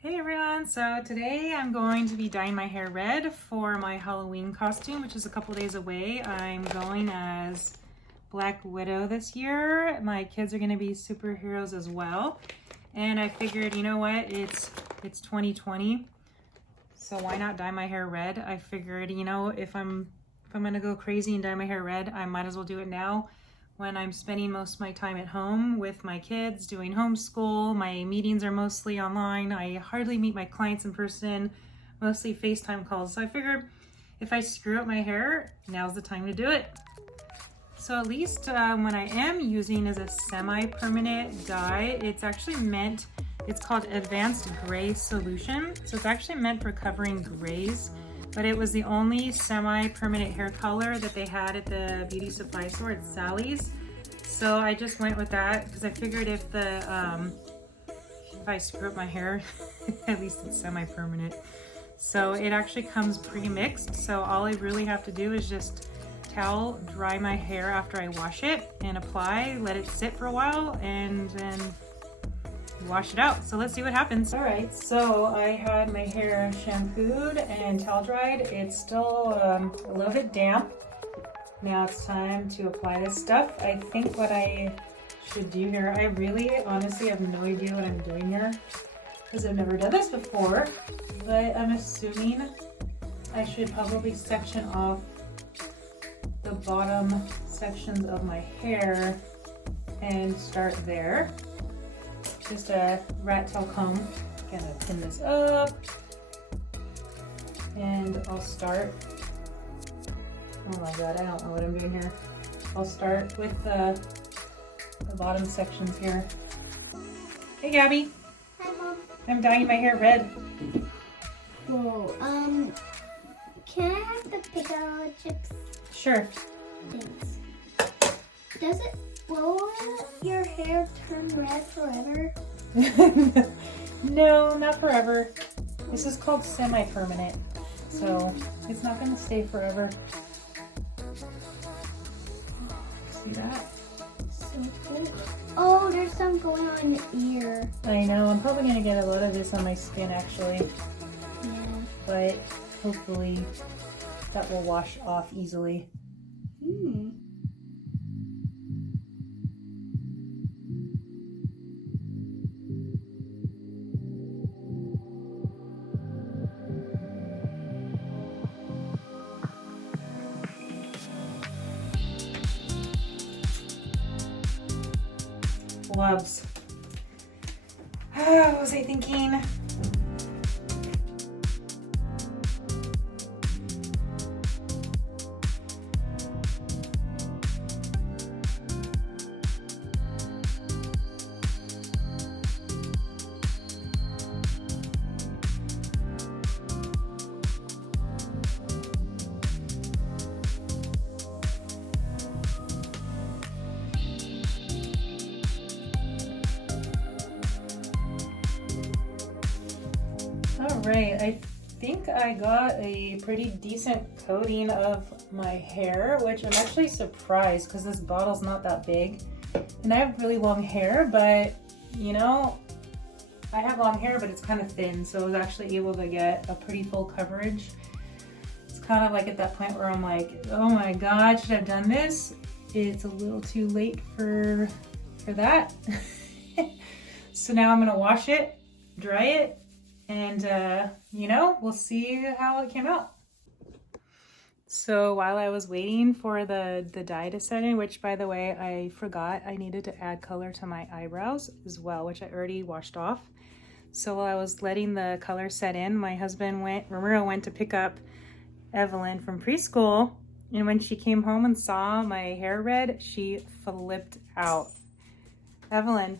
Hey everyone, so today I'm going to be dyeing my hair red for my Halloween costume, which is a couple days away. I'm going as Black Widow this year. My kids are going to be superheroes as well. And I figured, you know what, it's 2020, so why not dye my hair red? I figured, you know, if I'm going to go crazy and dye my hair red, I might as well do it now when I'm spending most of my time at home with my kids doing homeschool. My meetings are mostly online. I hardly meet my clients in person, mostly FaceTime calls. So I figured if I screw up my hair, now's the time to do it. So at least when I am using as a semi-permanent dye, it's called Advanced Gray Solution. So it's actually meant for covering grays, but it was the only semi-permanent hair color that they had at the beauty supply store at Sally's. So I just went with that because I figured if I screw up my hair, at least it's semi-permanent. So it actually comes pre-mixed. So all I really have to do is just towel dry my hair after I wash it and apply, let it sit for a while, and then wash it out. So let's see what happens. All right, so I had my hair shampooed and towel dried. It's still a little bit damp. Now it's time to apply this stuff. I think what I should do here, I really honestly have no idea what I'm doing here because I've never done this before, but I'm assuming I should probably section off the bottom sections of my hair and start there. Just a rat tail comb. Gonna pin this up, and I'll start. Oh my god, I don't know what I'm doing here. I'll start with the bottom sections here. Hey Gabby. Hi Mom. I'm dyeing my hair red. Whoa, can I have the pickle chips? Sure. Thanks. Does will your hair turn red forever? No, not forever. This is called semi-permanent, so it's not gonna stay forever. See that? So cool. Oh, there's some going on in the ear. I know, I'm probably gonna get a lot of this on my skin actually. Yeah. But hopefully that will wash off easily. Gloves. What was I thinking? Alright, I think I got a pretty decent coating of my hair, which I'm actually surprised because this bottle's not that big. And I have really long hair, but you know, I have long hair, but it's kind of thin, so I was actually able to get a pretty full coverage. It's kind of like at that point where I'm like, oh my god, should I have done this? It's a little too late for that. So now I'm gonna wash it, dry it, and you know, we'll see how it came out. So while I was waiting for the dye to set in, which by the way, I forgot I needed to add color to my eyebrows as well, which I already washed off. So while I was letting the color set in, my husband Ramiro went to pick up Evelyn from preschool. And when she came home and saw my hair red, she flipped out. Evelyn,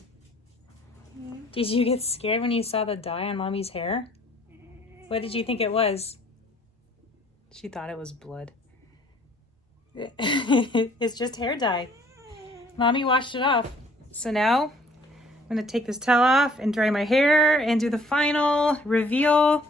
did you get scared when you saw the dye on Mommy's hair? What did you think it was? She thought it was blood. It's just hair dye. Mommy washed it off. So now I'm gonna take this towel off and dry my hair and do the final reveal.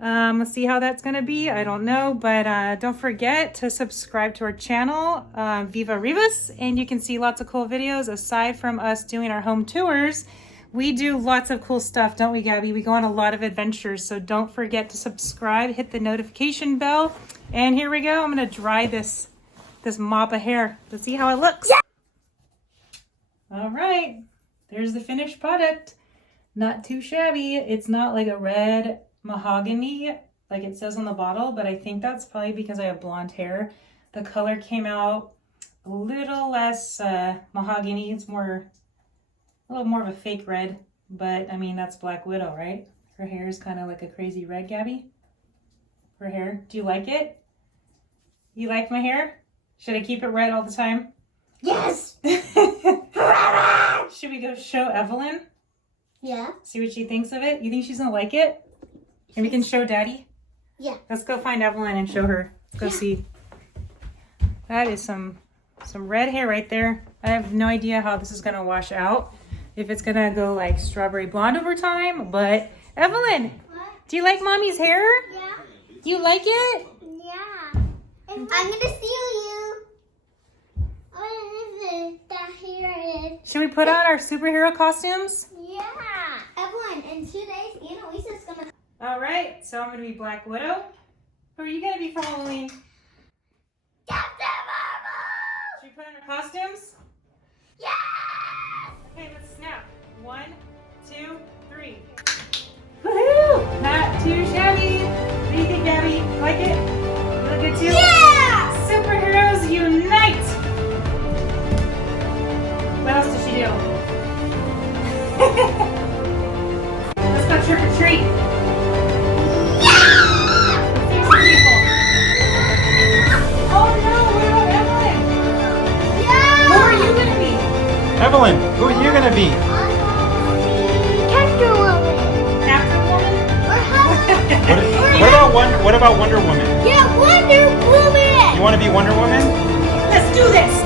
Let's see how that's gonna be. I don't know, but don't forget to subscribe to our channel, Viva Rivas, and you can see lots of cool videos aside from us doing our home tours. We do lots of cool stuff, don't we, Gabby? We go on a lot of adventures, so don't forget to subscribe, hit the notification bell. And here we go. I'm going to dry this mop of hair. Let's see how it looks. Yeah. All right. There's the finished product. Not too shabby. It's not like a red mahogany like it says on the bottle, but I think that's probably because I have blonde hair. The color came out a little less mahogany. It's a little more of a fake red, but I mean, that's Black Widow, right? Her hair is kind of like a crazy red, Gabby. Her hair. Do you like it? You like my hair? Should I keep it red all the time? Yes! Should we go show Evelyn? Yeah. See what she thinks of it? You think she's gonna like it? And we can show Daddy? Yeah. Let's go find Evelyn and show her. Let's go see. That is some red hair right there. I have no idea how this is gonna wash out. If it's gonna go like strawberry blonde over time, but Evelyn, What? do you like Mommy's hair? Yeah. Do you like it? Yeah. I'm gonna steal you. Oh, that hair is. Should we put on our superhero costumes? Yeah. Evelyn, in 2 days, Annalisa's gonna. All right, so I'm gonna be Black Widow. Who are you gonna be for Halloween? Captain Marvel! Should we put on our costumes? Yeah! Okay, let's snap. 1, 2, 3. Woohoo! Not too shabby. What do you think, Gabby? Like it? You look good too? Yeah! Superheroes unite! What else does she do? Let's go trick or treat. Let's see some people. Oh no, what about Evelyn? Yeah! Who are you gonna be? Evelyn, who are you gonna be? Captain Woman. Captain Woman? What about Wonder Woman? Yeah, Wonder Woman! You want to be Wonder Woman? Let's do this!